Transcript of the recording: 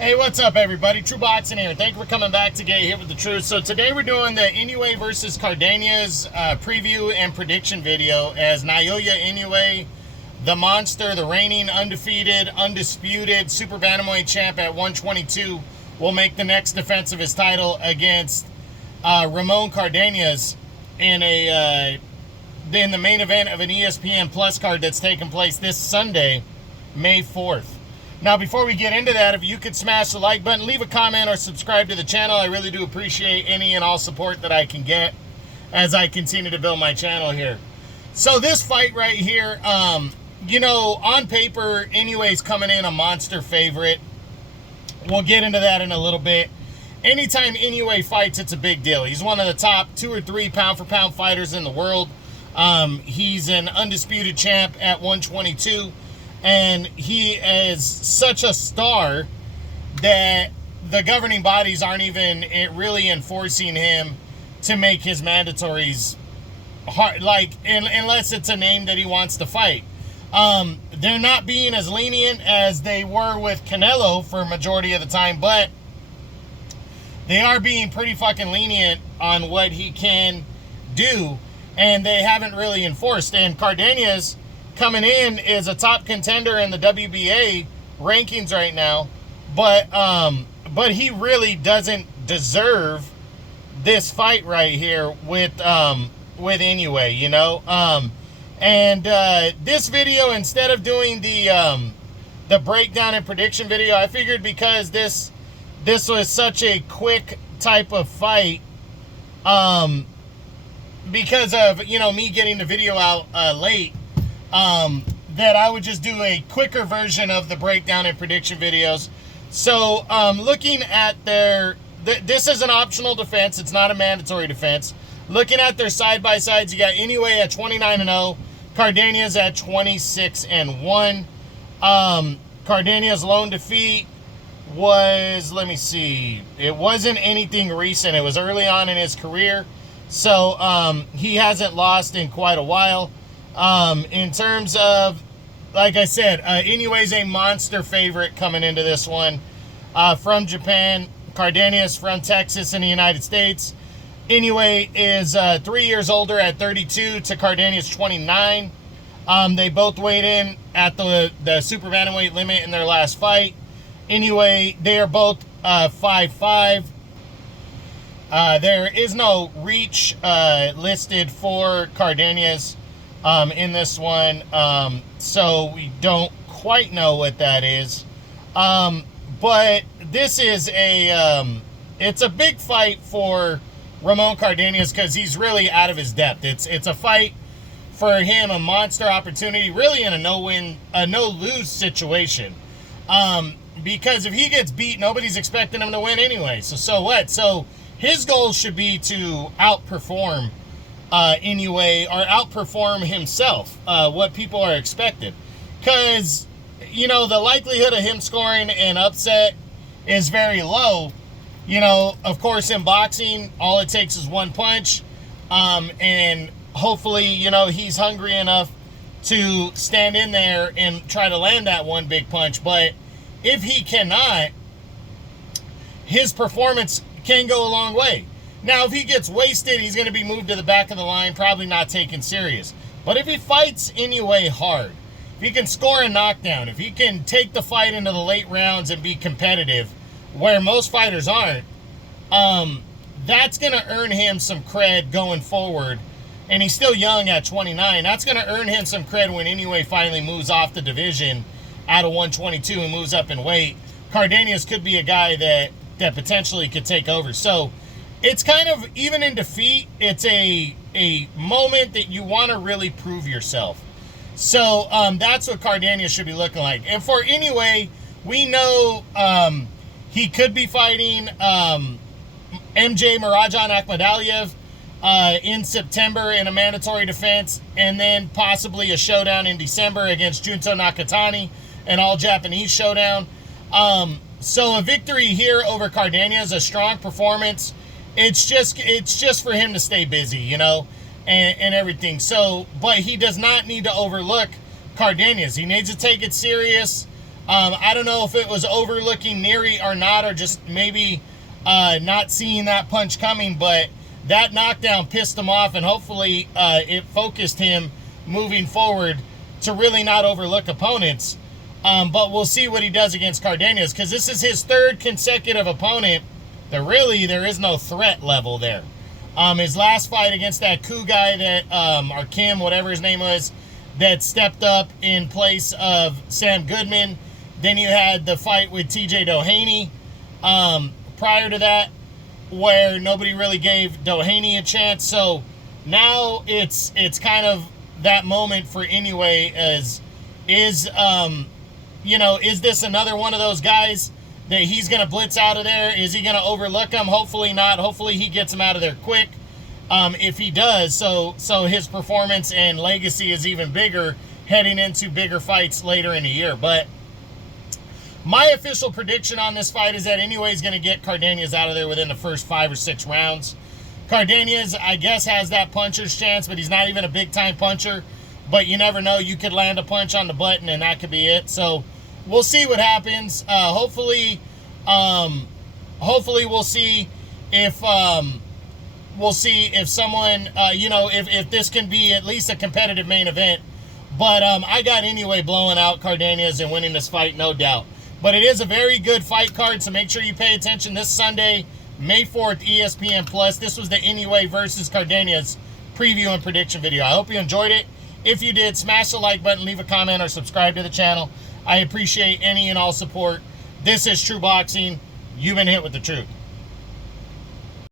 Hey, what's up, everybody? True Boxing here. Thank you for coming back to Get Hit with the Truth. So today we're doing the Inoue versus Cardenas preview and prediction video as Naoya Inoue, the monster, the reigning undefeated, undisputed Super Bantamweight champ at 122, will make the next defense of his title against Ramon Cardenas in the main event of an ESPN Plus card that's taking place this Sunday, May 4th. Now, before we get into that, if you could smash the like button, leave a comment, or subscribe to the channel. I really do appreciate any and all support that I can get as I continue to build my channel here. So this fight right here, on paper, Inoue's coming in a monster favorite. We'll get into that in a little bit. Anytime Inoue fights, it's a big deal. He's one of the top 2 or 3 pound-for-pound fighters in the world. He's an undisputed champ at 122. And he is such a star that the governing bodies aren't even really enforcing him to make his mandatories hard, unless it's a name that he wants to fight. They're not being as lenient as they were with Canelo for a majority of the time, but they are being pretty fucking lenient on what he can do, and they haven't really enforced. And Cardenas coming in is a top contender in the WBA rankings right now, but he really doesn't deserve this fight right here with Inoue, And this video, instead of doing the breakdown and prediction video, I figured because this was such a quick type of fight, because of me getting the video out late, that I would just do a quicker version of the breakdown and prediction videos. So, looking at this is an optional defense. It's not a mandatory defense. Looking at their side-by-sides, you got Inoue at 29-0, Cardenas at 26-1. Cardenas' lone defeat was, let me see, it wasn't anything recent. It was early on in his career. So, he hasn't lost in quite a while. In terms of, like I said, Inoue's a monster favorite coming into this one. From Japan, Cardenas from Texas in the United States. Inoue is 3 years older at 32 to Cardenas 29. They both weighed in at the Super Bantamweight limit in their last fight. Inoue, they are both 5'5". There is no reach listed for Cardenas in this one, so we don't quite know what that is, but this is it's a big fight for Ramon Cardenas because he's really out of his depth. It's a fight for him, a monster opportunity, really in a no-lose situation, because if he gets beat, nobody's expecting him to win anyway, so what? So his goal should be to outperform Inoue, or outperform himself, what people are expected, because the likelihood of him scoring an upset is very low. Of course, in boxing, all it takes is one punch, and hopefully he's hungry enough to stand in there and try to land that one big punch. But if he cannot, his performance can go a long way. Now, if he gets wasted, he's going to be moved to the back of the line, probably not taken serious. But if he fights Inoue hard, if he can score a knockdown, if he can take the fight into the late rounds and be competitive, where most fighters aren't, that's going to earn him some cred going forward. And he's still young at 29. That's going to earn him some cred when Inoue finally moves off the division out of 122 and moves up in weight. Cardenas could be a guy that potentially could take over. So it's kind of, even in defeat, it's a moment that you want to really prove yourself. So that's what Cardenas should be looking like. And for Inoue, we know he could be fighting MJ Marajan Akhmadaliev in September in a mandatory defense, and then possibly a showdown in December against Junto Nakatani, an all-Japanese showdown. So a victory here over Cardenas, a strong performance. It's just for him to stay busy, and everything. So, but he does not need to overlook Cardenas. He needs to take it serious. I don't know if it was overlooking Neary or not, or just maybe not seeing that punch coming, but that knockdown pissed him off, and hopefully it focused him moving forward to really not overlook opponents. But we'll see what he does against Cardenas, because this is his third consecutive opponent that really there is no threat level there. His last fight against that Koo guy that, or Kim, whatever his name was, that stepped up in place of Sam Goodman. Then you had the fight with TJ Doheny prior to that, where nobody really gave Doheny a chance. So now it's kind of that moment for Inoue as is this another one of those guys that he's going to blitz out of there? Is he going to overlook him? Hopefully not. Hopefully he gets him out of there quick. If he does, so his performance and legacy is even bigger heading into bigger fights later in the year. But my official prediction on this fight is that Inoue is going to get Cardenas out of there within the first 5 or 6 rounds. Cardenas, I guess, has that puncher's chance, but he's not even a big-time puncher. But you never know. You could land a punch on the button, and that could be it. So we'll see what happens. Hopefully we'll see if someone, if this can be at least a competitive main event. But I got Inoue blowing out Cardenas and winning this fight, no doubt. But it is a very good fight card, so make sure you pay attention this Sunday, May 4th, ESPN+. This was the Inoue versus Cardenas preview and prediction video. I hope you enjoyed it. If you did, smash the like button, leave a comment, or subscribe to the channel. I appreciate any and all support. This is True Boxing. You've been hit with the truth.